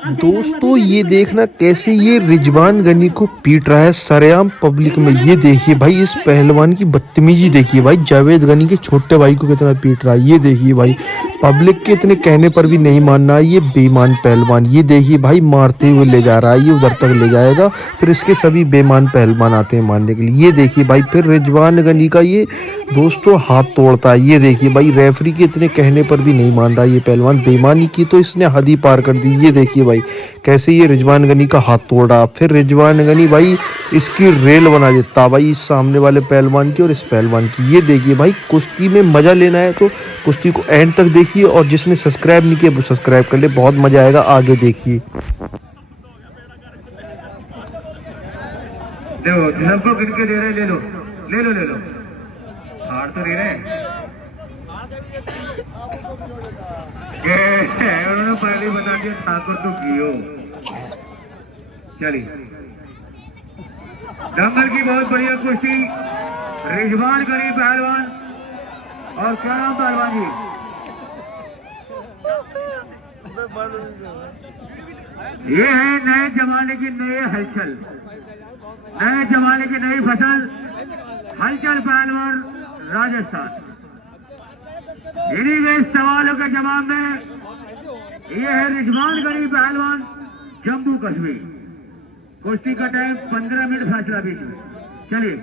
दोस्तों ये देखना कैसे ये रिजवान गनी को पीट रहा है सरेआम पब्लिक में। ये देखिए भाई इस पहलवान की बदतमीजी देखिए भाई, जावेद गनी के छोटे भाई को कितना पीट रहा है। ये देखिए भाई पब्लिक के इतने कहने पर भी नहीं मानना है ये बेईमान पहलवान। ये देखिए भाई मारते हुए ले जा रहा है, ये उधर तक ले जाएगा, फिर इसके सभी बेईमान पहलवान आते हैं मारने के लिए। ये देखिए भाई फिर रिजवान गनी का ये दोस्तों हाथ तोड़ता है। ये देखिए भाई रेफरी के इतने कहने पर भी नहीं मान रहा ये पहलवान, बेईमानी की तो इसने हद ही पार कर दी। ये देखिए भाई कैसे ये रिजवान गनी का हाथ तोड़ रहा, फिर रिजवान गनी भाई इसकी रेल बना देता भाई इस सामने वाले पहलवान की और इस पहलवान की। ये देखिए भाई कुश्ती में मजा लेना है तो कुश्ती को एंड तक देखिए, और जिसने सब्सक्राइब नहीं किया वो सब्सक्राइब कर ले, बहुत मजा आएगा, आगे देखिए। देखो सबको गिन के दे रहे, ले लो ले लो ले लो, हार तो दे रहे उन्होंने पहले ही बता दिया ठाकुर तो कियो। चलिए दंगल की बहुत बढ़िया कुश्ती, रिजवान गनी पहलवान और क्या नाम पहलवान जी, ये है नए जमाने की नए हलचल, नए जमाने की नई फसल, हलचल पहलवान राजस्थान। इन्हीं के सवालों के जवाब में ये है रिजवान गनी पहलवान जम्मू कश्मीर। कुश्ती का टाइम 15 मिनट फैसला बीच में। चलिए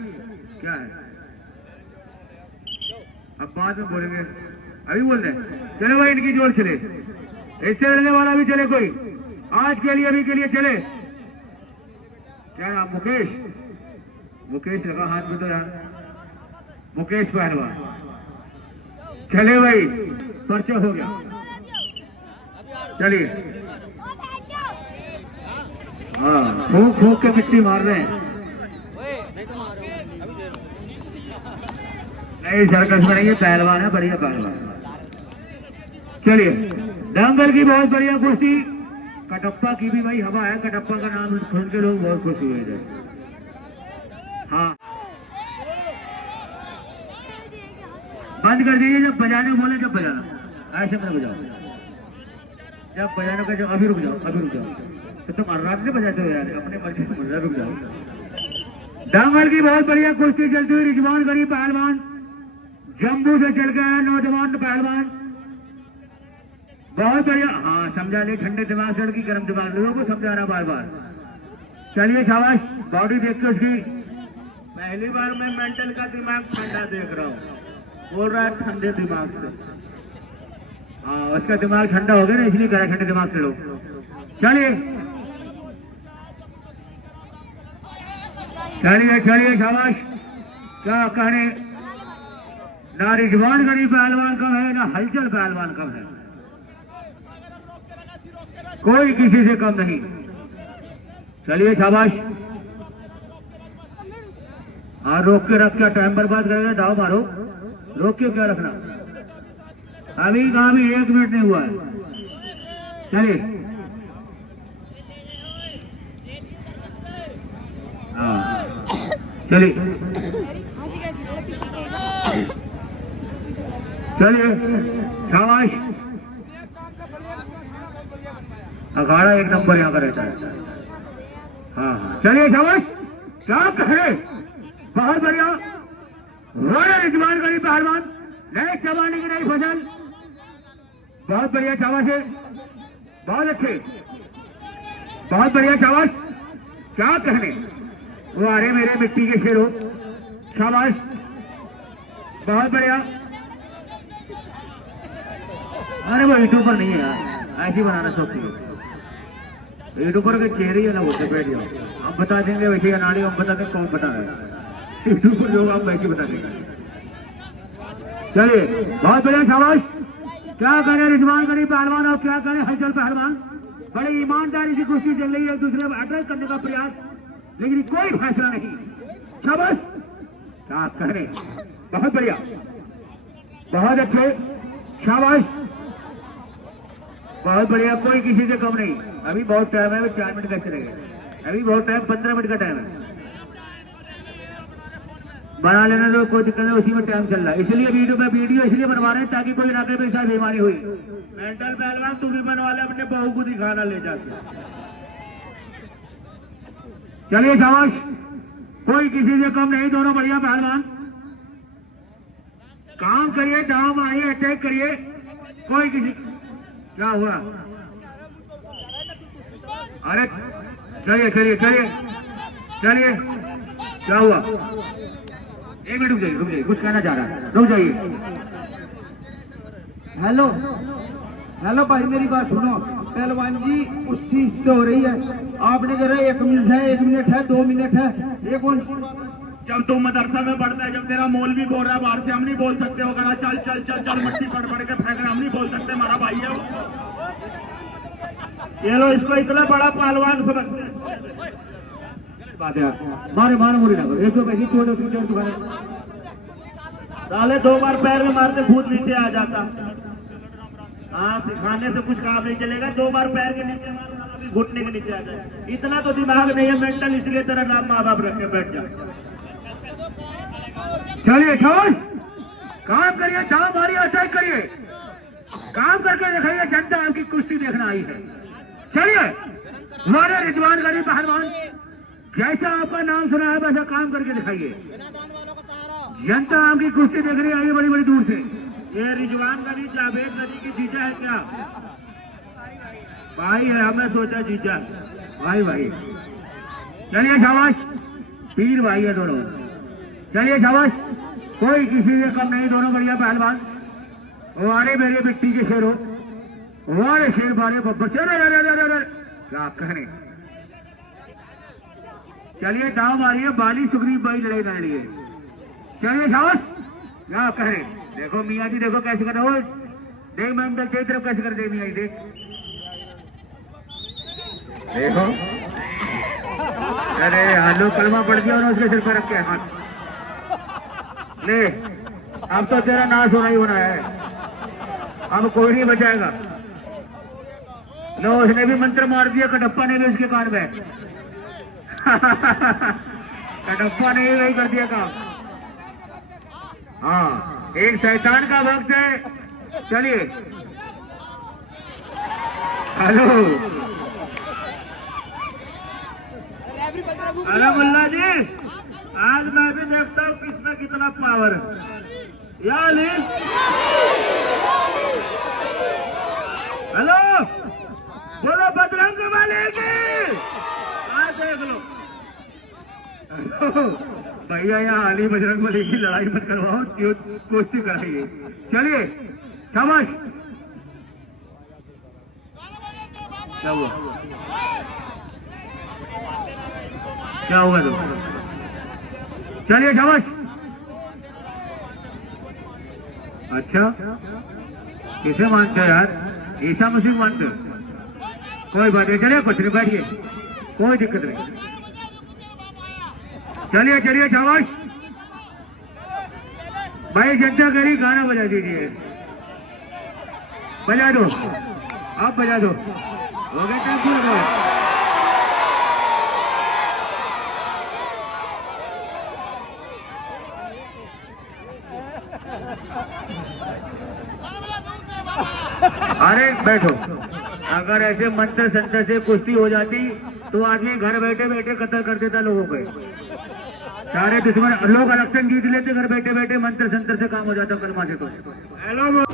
क्या है अब बाद में बोलेंगे, अभी बोल रहे चलो भाई इनकी जोर चले, इससे लड़ने वाला भी चले कोई, आज के लिए अभी के लिए चले। क्या नाम मुकेश, मुकेश लगा हाथ में तो यार, मुकेश पहलवान। चले भाई पर्चा हो गया। चलिए हाँ फूक फूक के मिट्टी मार रहे हैं, नहीं सर्कस में नहीं, पहलवान है, बढ़िया पहलवान। चलिए दंगल की बहुत बढ़िया कुश्ती, कटप्पा की भी भाई हवा है, कटप्पा का नाम सुन के लोग बहुत खुश हुए थे। हाँ बंद कर दीजिए, जब बजाने बोले जब बजाना, ऐसे में बजाओ, जब बजाने का जब अभी रुक जाओ, अभी रुक जाओ, तो तुम आराम से बजाते हो यार, अपने मर्जी से मजा, रुक जाओ। दंगल की बहुत बढ़िया कुश्ती चलती हुई, रिजवान गनी पहलवान जम्मू से चल गया नौजवान पहलवान, बहुत बढ़िया। हाँ समझा ले, ठंडे दिमाग से लड़की गर्म दिमाग, लोगों को समझाना बार बार। चलिए शाबाश, बॉडी देख के उसकी, पहली बार मैं मेंटल का दिमाग ठंडा देख रहा हूँ, बोल रहा है ठंडे दिमाग से। हाँ उसका दिमाग ठंडा हो गया ना, इसलिए कह रहा ठंडे दिमाग से लोग। चलिए चलिए चलिए शाबाश। क्या कहने, ना रिजवान गनी पहलवान कम है ना हलचल पहलवान कम है, कोई किसी से कम नहीं। चलिए शाबाश। हाँ रोक के रख, क्या टाइम बर्बाद करेगा, दाव मारो, रोक के क्या रखना, अभी कहाँ भी 1 मिनट नहीं हुआ है। चलिए हाँ चलिए चलिए शाबाश। अखाड़ा 1 नंबर यहाँ का रहता है। हाँ हाँ चलिए शाबाश। क्या कह रहे, बहुत बढ़िया, रिजवान गनी पहलवान नए जमाने की नई फसल, बहुत बढ़िया शाबाश है, बहुत अच्छे, बहुत बढ़िया शाबाश। क्या कहने, वो आ रहे मेरे मिट्टी के शेरों, शाबाश, बहुत बढ़िया। अरे वो यूट्यूबर नहीं है यार, ऐसे बनाना शौक यूट्यूबर के चेहरे है ना, वो से बैठ जाओ, हम बता देंगे वैसे अनाड़ी, हम बता देंगे कौन बता रहा है, यूट्यूबर लोग आप वैसे बता देंगे। चलिए बहुत बढ़िया शाबाश। क्या करें रिजवान गनी पहलवान और क्या करें हलचल पहलवान, बड़े ईमानदारी से कुश्ती चल रही है, एक दूसरे को अटैक करने का प्रयास, लेकिन कोई फैसला नहीं। शाबाश। क्या करें, बहुत बढ़िया, बहुत अच्छे, शाबाश, बहुत बढ़िया, कोई किसी से कम नहीं। अभी बहुत टाइम है, 4 मिनट का चलेगा, अभी बहुत टाइम, 15 मिनट का टाइम है। बना लेना तो कोई दिक्कत नहीं, उसी में टाइम चल रहा है। इसलिए वीडियो इसलिए बनवा रहे हैं ताकि कोई ना कहे ऐसा बीमारी हुई। मेंटल पहलवान तू भी बनवा ले, अपने बहू को दिखाना ले जाके। चलिए शाबाश, कोई किसी से कम नहीं, दोनों बढ़िया पहलवान। काम करिए, दाव आइए, अटैक करिए, कोई किसी। क्या हुआ? अरे चलिए चलिए चलिए चलिए, क्या हुआ? एक मिनट रुक जाइए, कुछ कहना चाह रहा है, रुक जाइए। हेलो हेलो भाई, मेरी बात सुनो। पहलवान जी कुश्ती से हो रही है, आपने कह रहे 1 मिनट है, 1 मिनट है, 2 मिनट है, ये कौन? जब तू मदरसा में पढ़ता है, जब तेरा मौलवी बोल रहा है बाहर से, हम नहीं बोल सकते हो कहा चल चल चल चल मट्टी पड़ के फेंक रहे, हम नहीं बोल सकते, हमारा भाई है वो। ये लो, इसको इतना बड़ा पहलवान समझते हैं। बात है, मारे मारे मुरी ना करो, एक दो पैसे छोटे चोट तुम्हारे साले 2 बार पैर में मारते भूत नीचे आ जाता। हाँ, सिखाने से कुछ काम नहीं चलेगा, 2 बार पैर के नीचे मारना, अभी घुटने के नीचे आ जाए। इतना तो दिमाग नहीं है, मेंटल, इसलिए तेरा नाम माँ बाप रख के बैठ जा। चलिए छोड़, काम करिए, दाव मारिए, अटैक करिए, काम करके दिखाइए, जनता आपकी कुश्ती देखना आई है। चलिए हमारे रिजवान गनी पहलवान, जैसा आपका नाम सुना है वैसा काम करके दिखाइए। जनता आपकी कुश्ती देख रही आई है बड़ी बड़ी दूर से। ये रिजवान गनी जावेद गनी की जीजा है क्या? भाई है, हमें सोचा जीजा भाई भाई। चलिए शाबाश, पीर भाई है दोनों। चलिए शाबाश, कोई किसी से कम नहीं, दोनों बढ़िया पहलवान। वारे मेरे मिट्टी के शेर हो, वारे शेर वाले बब्बर, क्या कहने। चलिए दाव मारिए, बाली सुग्रीव भाई लड़ाई कर लिए। चलिए शाबाश, क्या कह रहे। देखो मियाँ जी, देखो कैसे कर रहे हो, देख मैम तेरी तरफ कैसे कर दे मियाँ जी, देख देखो। अरे हालो, कलमा पड़ गया और उसके सिर पर रख के हाथ ले। अब तो तेरा नाश होना ही होना है, अब कोई नहीं बचाएगा। लो, उसने भी मंत्र मार दिया, कटप्पा ने भी उसके कान में कटप्पा ने ही वही कर दिया काम। हाँ, एक शैतान का वक्त है। चलिए हेलो, अरे मुल्ला जी, आज मैं भी देखता हूँ किसमें कितना पावर है। या अली, हेलो, बोलो बजरंग वाले की, आज देख लो। भैया यहाँ अली बजरंग वाले की लड़ाई मत करवाओ, कुश्ती कराइए। चलिए शाबाश। क्या हुआ? क्या होगा तो? चलिए शाबाश। अच्छा, किसे मानते हो यार? ईसा मसीह मानते हो? कोई बात नहीं, चलिए कुछ नहीं, बैठिए, कोई दिक्कत नहीं। चलिए चलिए शाबाश भाई, जनता करी, गाना बजा दीजिए, बजा दो, आप बजा दो, हो गया टाइम पूरा। अरे बैठो, अगर ऐसे मंत्र संत्र से कुश्ती हो जाती तो आदमी घर बैठे बैठे कत्ल कर देता लोगों को। सारे दुश्मन लोग इलेक्शन जीत लेते, घर बैठे बैठे मंत्र संत्र से काम हो जाता, कलमा से। तो हेलो।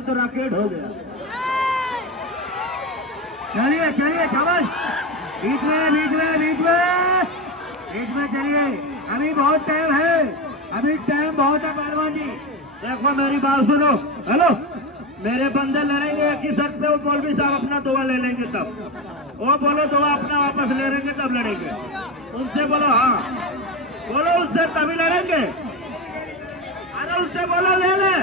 दिन तो रॉकेट हो गया। चलिए चलिए शाबाश, बीच में बीच में बीच में बीच में चलिए, अभी बहुत टाइम है, अभी टाइम बहुत है पहलवान जी। देखो मेरी बात सुनो, हेलो, मेरे बंदे लड़ेंगे एक ही शर्त पे, वो मौलवी साहब अपना दुआ ले लेंगे तब, वो बोलो दुआ अपना वापस ले लेंगे तब लड़ेंगे, उनसे बोलो हाँ, बोलो उससे तभी लड़ेंगे, अरे उससे बोलो ले ले,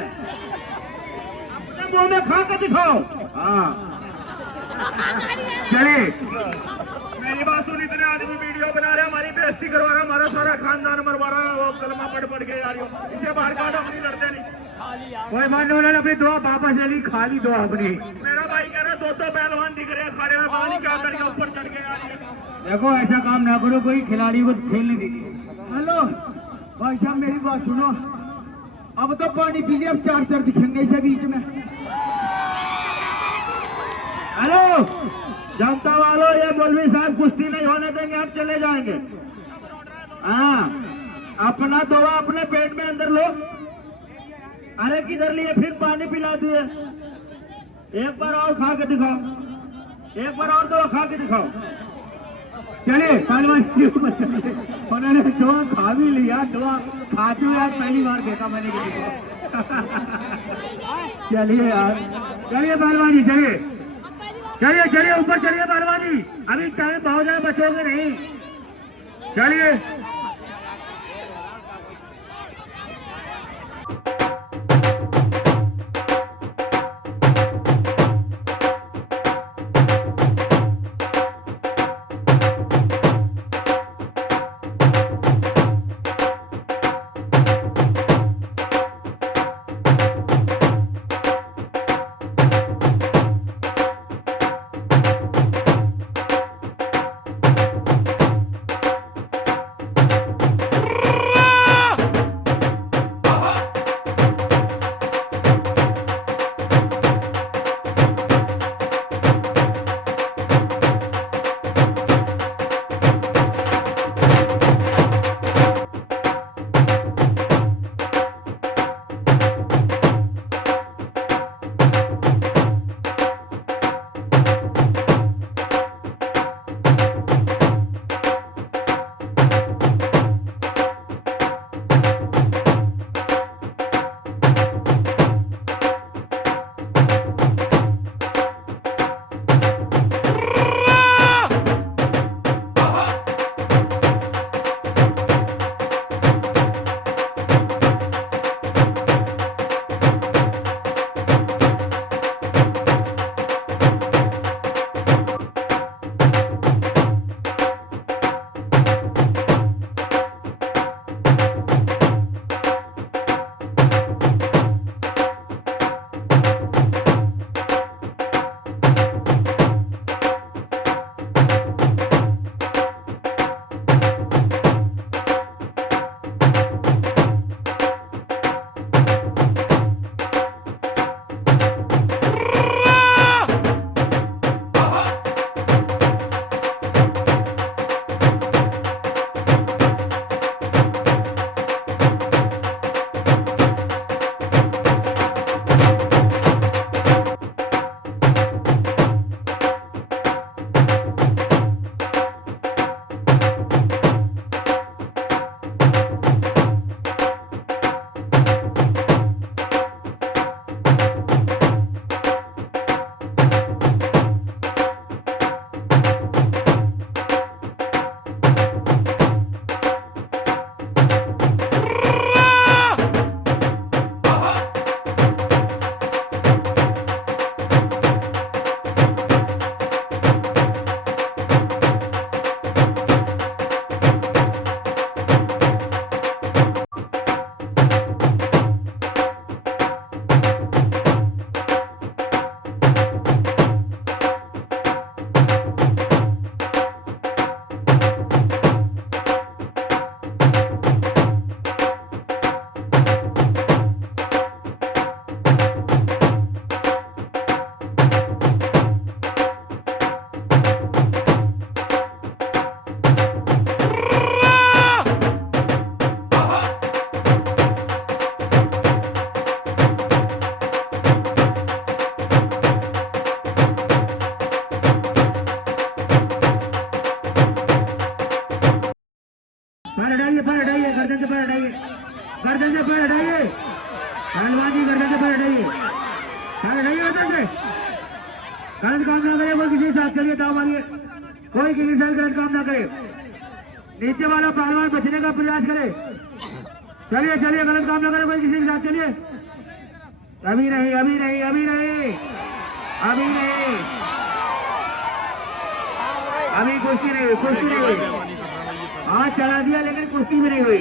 अपने मुंह में खा के दिखाओ। हाँ चलिए मेरी बात सुन, इतने आदमी वीडियो बना रहे हैं, हमारी बेइज्जती करवा रहा है, हमारा सारा खानदान मरवा रहा है, वो कलमा पढ़ के यार इसे बाहर काटो, अपनी लड़ते नहीं। कोई मान उन्होंने अपनी दुआ वापस ले ली, खा ली दुआ अपनी। मेरा भाई कह रहा है 200 पहलवान दिख रहे हैं खड़े में, पता नहीं क्या करके ऊपर चढ़ के यार। देखो ऐसा काम ना करो, कोई खिलाड़ी को खेलने दीजिए। हेलो भाई साहब मेरी बात सुनो, अब तो पानी पी लिया, अब चार दिखेंगे इसे बीच में। हेलो जनता वालों, ये मौलवी साहब कुश्ती नहीं होने देंगे, आप चले जाएंगे। हाँ अपना दवा अपने पेट में अंदर लो। अरे किधर लिए, फिर पानी पिला दिए, एक बार और खा के दिखाओ, एक बार और दवा खा के दिखाओ। चलिए पहलवान उन्होंने दुआ खा भी लिया, दुआ खाते हुए आज पहली बार देखा मैंने किसी को। चलिए यार, चलिए पहलवान जी, चलिए चलिए चलिए ऊपर चलिए पहलवान जी, अभी टाइम बहुत है, बचोगे नहीं। चलिए साथ चलिए, दाव मारिए, कोई किसी से गलत काम ना करे, नीचे वाला पहलवान बचने का प्रयास करे। चलिए चलिए, गलत काम ना करे कोई किसी के साथ। चलिए, अभी नहीं, अभी नहीं, अभी नहीं, अभी नहीं, अभी कुश्ती नहीं हुई, कुश्ती नहीं हुई। हाथ चला दिया लेकिन कुश्ती भी नहीं हुई,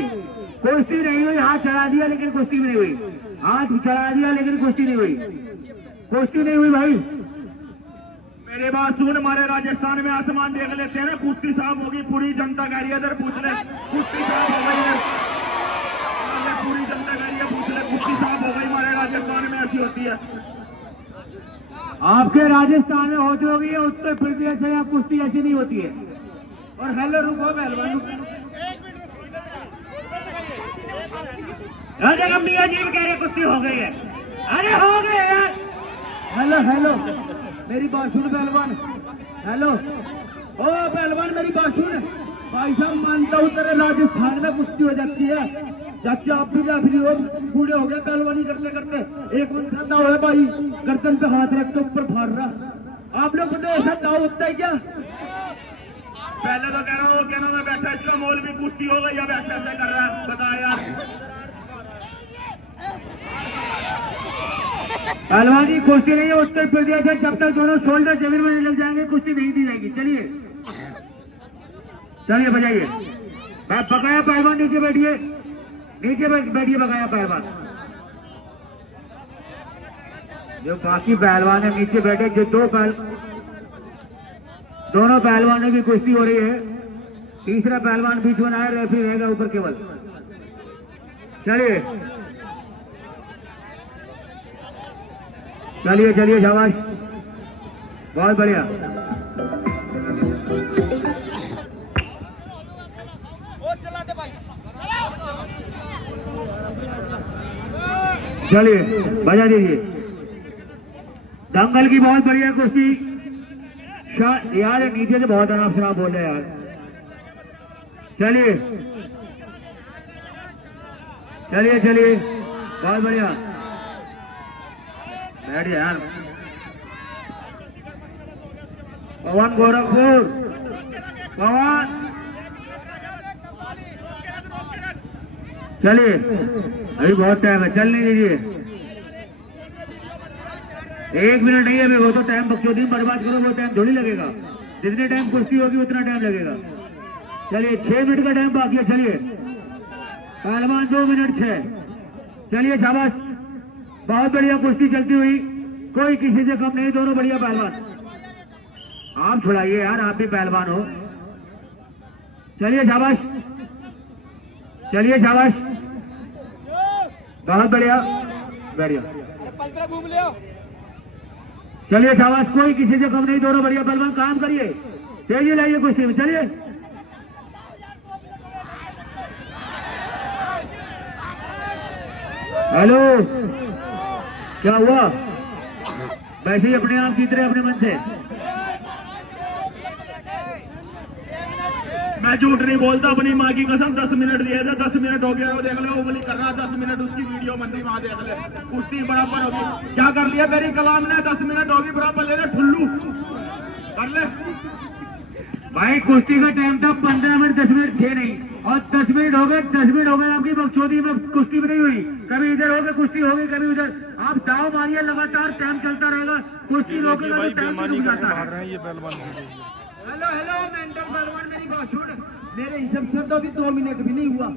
कुश्ती नहीं हुई। हाथ चला दिया लेकिन कुश्ती भी नहीं हुई, हाथ चला दिया लेकिन कुश्ती नहीं हुई, कुश्ती नहीं हुई भाई। मेरी बात सुन, हमारे राजस्थान में आसमान देख लेते हैं ना, कुश्ती साहब होगी, पूरी जनता कह रही है, इधर पूछ ले, कुश्ती साहब हो गई है, पूरी जनता कह रही है, पूछ ले, कुश्ती साहब हो गई हमारे राजस्थान में, ऐसी होती है। आपके राजस्थान में होती होगी, उत्तर प्रदेश में कुश्ती ऐसी नहीं होती है। और हेलो, रुको पहलवान, राजा गंभीर जी कह रहे कुश्ती हो गई है। अरे हो गई यार। हेलो हेलो, मेरी बात सुन पहलवान, हेलो ओ पहलवान, मेरी बात सुन। भाई साहब, मानता हूँ तेरे राजस्थान में कुश्ती हो जाती है, चाचा आप भी जाफरी हो, बूढ़े हो गए पहलवानी करते करते। एक मन दाव है भाई, गर्दन पे हाथ रख के ऊपर फाड़ रहा। आप लोग को ऐसा दाव होता है क्या? पहले तो कह रहा हूँ, वो कहना मैं बैठा, इसका मोल भी कुश्ती हो गई, अब ऐसे कर रहा है, बता यार। पहलवान जी, कुश्ती नहीं है उत्तर प्रदेश है, जब तक दोनों शोल्डर जमीन में नहीं लग जाएंगे कुश्ती नहीं दी जाएगी। चलिए चलिए, बजाइए, बकाया पहलवान नीचे बैठिए, नीचे बैठिए बकाया पहलवान। जो बाकी पहलवान है नीचे बैठे, जो दोनों पहलवानों की कुश्ती हो रही है, तीसरा पहलवान बीच में आया, रेफरी रहेगा ऊपर केवल। चलिए चलिए चलिए, शाबाश, बहुत बढ़िया। चलिए बजा दीजिए। दंगल की बहुत बढ़िया कुश्ती। यार नीचे से बहुत आराम शराब बोल रहे यार। चलिए चलिए चलिए, बहुत बढ़िया, बैठ यार। पवन गोरखपुर, पवन, चलिए, अभी बहुत टाइम है, चल नहीं दीजिए, 1 मिनट नहीं है अभी, वो तो टाइम बकचोदी में बर्बाद करो, वो टाइम थोड़ी लगेगा, जितने टाइम कुश्ती होगी उतना टाइम लगेगा। चलिए 6 मिनट का टाइम बाकी है। चलिए पहलवान 2 मिनट 6। चलिए शाबाश, बहुत बढ़िया कुश्ती चलती हुई, कोई किसी से कम नहीं, दोनों बढ़िया पहलवान। आप छुड़ाइए यार, आप भी पहलवान हो। चलिए शाबाश, चलिए शाबाश, बहुत बढ़िया बढ़िया। चलिए शाबाश, कोई किसी से कम नहीं, दोनों बढ़िया पहलवान, काम करिए, तेजी लाइए कुश्ती में। चलिए हेलो, क्या हुआ? वैसे ही अपने आप जीत रहे अपने मन से। मैं झूठ नहीं बोलता, अपनी माँ की कसम, 10 मिनट दिए थे, 10 मिनट हो गया, वो देख लो, उंगली कर रहा, 10 मिनट उसकी वीडियो बन रही, वहां देख ले, कुश्ती बराबर होगी। क्या कर लिया मेरी कलाम ने? 10 मिनट होगी बराबर, ले ले ठुल्लू, कर ले भाई। कुश्ती का टाइम था 15 मिनट, 10 मिनट थे नहीं, और 10 मिनट हो गए, 10 मिनट हो गए आपकी बकचोदी में, कुश्ती भी नहीं हुई। कभी इधर हो गए कुश्ती होगी, कभी उधर। आप दाव मारिए, लगातार टाइम चलता रहेगा, कुश्ती रोकेगा तो टाइम रुक जाता है। हेलो हेलो, मेंटल पहलवान, मेरी बात सुन, मेरे हिसाब से तो अभी 2 मिनट भी नहीं हुआ।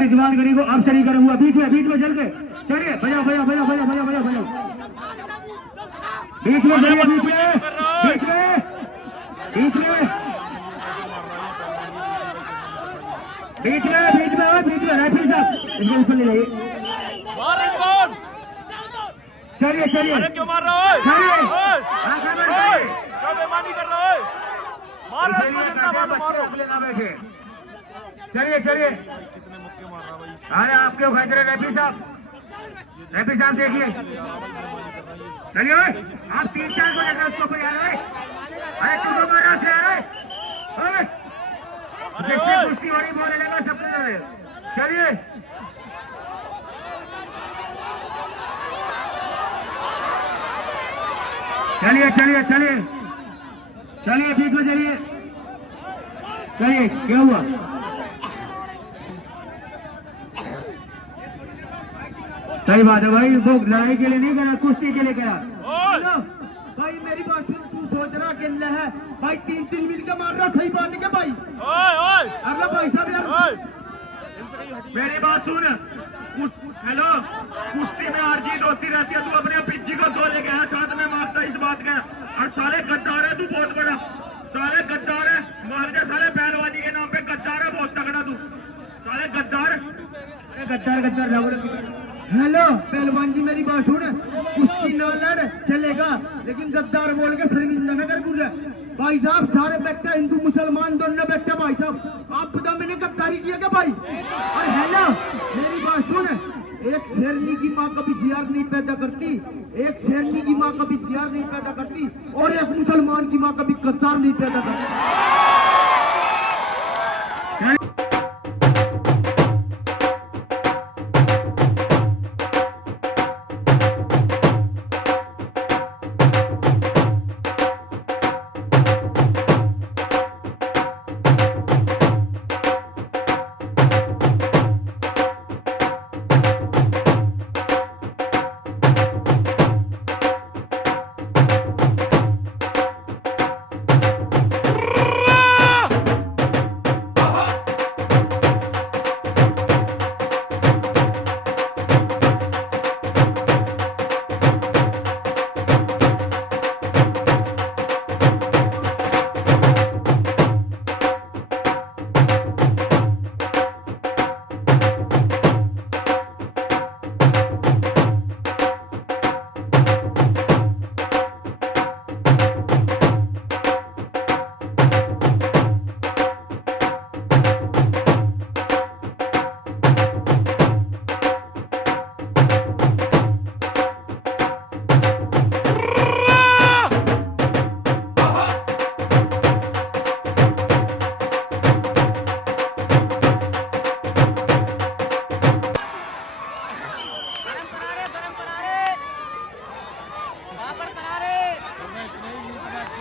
रिजवान गनी को अब सही करूंगा, बीच में चल के। चलिए बजाओ बजाओ बजाओ बजाओ बजाओ बजाओ बजाओ, बीच में चलिए, बीच में बीच में बीच में बीच में बीच में बीच में राइफल साहब, इसको ऊपर ले जाइए। चलिए चलिए, क्यों मार रहा है? चलिए, क्या बेईमानी कर रहा है? मारो इसको, जितना मारो मारो। चलिए चलिए, अरे आपके उखाड़ रहे रैफी साहब, रैफी साहब देखिए। चलिए आप 3-4 को लेकर उसको कोई आ रहा है, अरे तू तो मारा से आ रहा है, जिससे कुश्ती वाली बोलने लगा सब कुछ रहेगा। चलिए चलिए चलिए चलिए, चलिए ठीक हो, चलिए चलिए, क्या हुआ? सही बात है भाई, वो लड़ाई के लिए नहीं करा, कुश्ती के लिए करा। भाई मेरी बात सुन, तू सोच रहा अकेला है भाई, 3-3 मिल के मार रहा, सही बात है क्या भाई? अरे भाई साहब यार मेरी बात सुन, हेलो, कुश्ती में हार जीत होती रहती है, तू अपने पिज्जी को धो लेके आया, साथ में मारता इस बात का। और साले गद्दार है तू, बहुत बड़ा साले गद्दार है, मार दे साले, पहलवानी के नाम पे गद्दार है, बहुत तगड़ा तू साले गद्दार गद्दार गद्दार। हेलो पहलवान जी मेरी बात सुन, कुश्ती ना लड़ चलेगा, लेकिन गद्दार बोल के शर्मिंदा न कर पूरा। भाई साहब सारे बैठे हिंदू मुसलमान दोनों बैठे, भाई साहब आप बताओ मैंने गद्दारी किया क्या भाई? और हेलो मेरी बात सुन, एक शेरनी की माँ कभी सियार नहीं पैदा करती, एक शेरनी की माँ कभी सियार नहीं पैदा करती, और एक मुसलमान की माँ कभी गद्दार नहीं पैदा करती।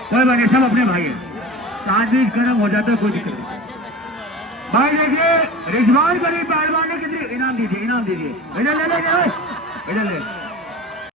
कोई बात नहीं, सब अपने भाई है, साजिश गर्म हो जाता है, कोई दिक्कत नहीं। भाई देखिए, रिजवान गरीब पहलवान ने किसी इनाम दीजिए, इनाम दीजिए, इधर ले, इधर ले।